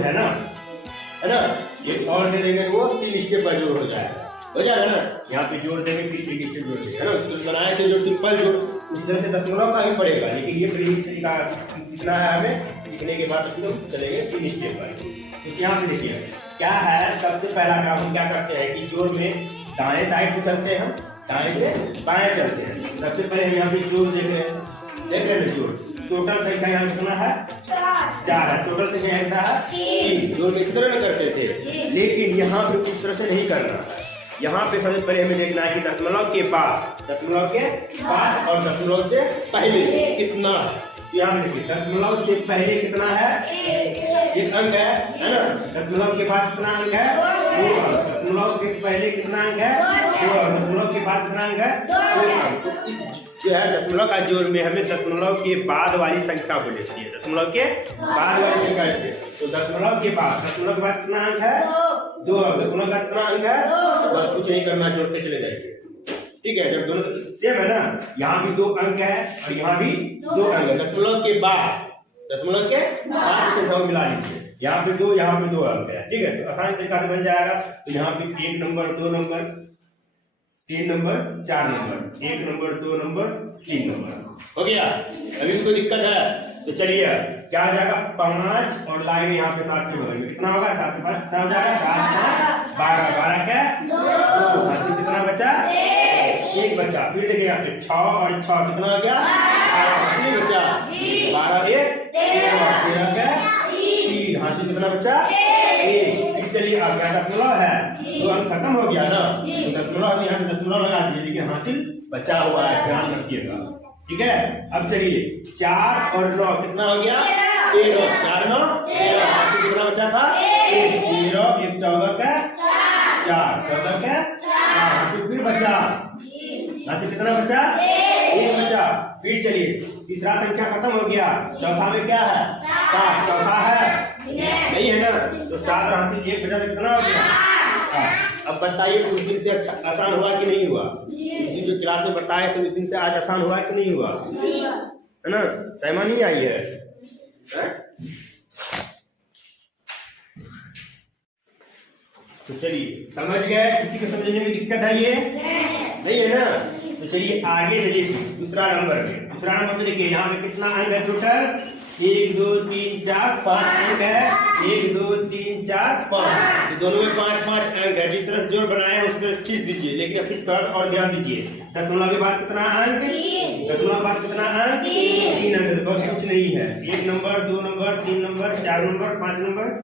है ना, ये और दे देंगे वो 3 स्टेप पर जोड़ हो जाएगा ना। यहाँ पे जोड़ देंगे फिर 3 स्टेप जोड़ देंगे, है ना। उसको बनाए थे जो ट्रिपल जोड़, उस तरह से दशमलव का ही पड़ेगा, लेकिन ये कितना है हमें लिखने के बाद उसको चलेंगे 3 स्टेप पर। तो यहाँ पे देखिए क्या है, सबसे पहला काम हम क्या करते हैं कि जोड़ में दाएं साइड से चलते हैं, हम दाएं से बाएं चलते हैं। सबसे पहले हम यहाँ पे जोड़ देख रहे हैं जोड़। टोटल संख्या यहाँ कितना है 4 है, टोटल संख्या कितना है 3। जोड़ में इस तरह में करते थे, लेकिन यहाँ पे इस तरह से नहीं करना है। यहाँ पे सबसे पहले हमें देखना है कि दशमलव के बाद और दशमलव से पहले कितना है। यहाँ देखिए दशमलव से पहले कितना है, एक अंक है ना। दशमलव के बाद कितना अंक है 2 अंक। दशमलव के पहले कितना अंक है 2 अंक। दशमलव के बाद कितना अंक है 2 अंक। तो जो है दशमलव का जोड़ में हमें दशमलव के बाद वाली संख्या को लेती है, दशमलव के बाद वाली संख्या लेते हैं। तो दशमलव के बाद कितना अंक है 2 अंक। दशमलव का कितना अंक है, बस कुछ नहीं करना, जोड़ते चले जाइए। ठीक है, जब दोनों सेम है ना, यहाँ भी 2 अंक है और यहाँ भी 2 अंक है। दशमलव के बाद संख्या मिला लीजिए, यहाँ पे 2 यहाँ पे 2 अंक है। ठीक है, तो आसान तरीका से बन जाएगा। तो यहाँ पे 1 number 2 number 3 number 4 number 1 number 2 number 3 number हो गया। अभी भी कोई दिक्कत है तो चलिए क्या हो जाएगा 5 और लाइन यहाँ पे 7 के बगल में कितना होगा, 7 के पास कितना हो जाएगा 7 5 12 12 क्या 2 कितना बचा 1 बचा। फिर देखिए यहाँ पे 6 और 6 कितना हो गया 12 बचा 12 1 13 क्या 3 हासिल कितना बचा 1। चलिए अब क्या दशमलव है, 2 अंक खत्म हो गया ना, तो दशमलव यहाँ दशमलव लगा दीजिए, लेकिन हासिल बचा हुआ है, ध्यान रखिएगा। ठीक है, अब चलिए 4 और 9 कितना हो गया 13। 4 9 13 हासिल कितना बचा था 1 0 1 14 का 4 14 का 4 हासिल फिर बचा हासिल कितना बचा 1 बचा। फिर चलिए तीसरा संख्या खत्म हो गया, चौथा में क्या है 7, चौथा है नहीं है ना, तो 7 हासिल 1 बचा तो कितना हो गया। अब बताइए उस दिन से अच्छा आसान हुआ कि नहीं हुआ, उस दिन जो क्लास में बताए तो उस दिन से आज आसान हुआ कि नहीं हुआ, है ना। सहमा नहीं आई है? तो चलिए समझ गए, किसी को समझने में दिक्कत है ये नहीं है ना। तो चलिए आगे चलिए दूसरा नंबर में देखिए यहाँ पे कितना अंक है टोटल 1 2 3 4 5 अंक है 1 2 3 4 5। तो दोनों में 5 5 अंक है। जिस तरह जोड़ बनाए हैं उस तरह चीज दीजिए, लेकिन फिर थर्ड और ध्यान दीजिए दशमलव के बाद कितना अंक 3 अंक, बस कुछ नहीं है। 1 number 2 number 3 number 4 number 5 number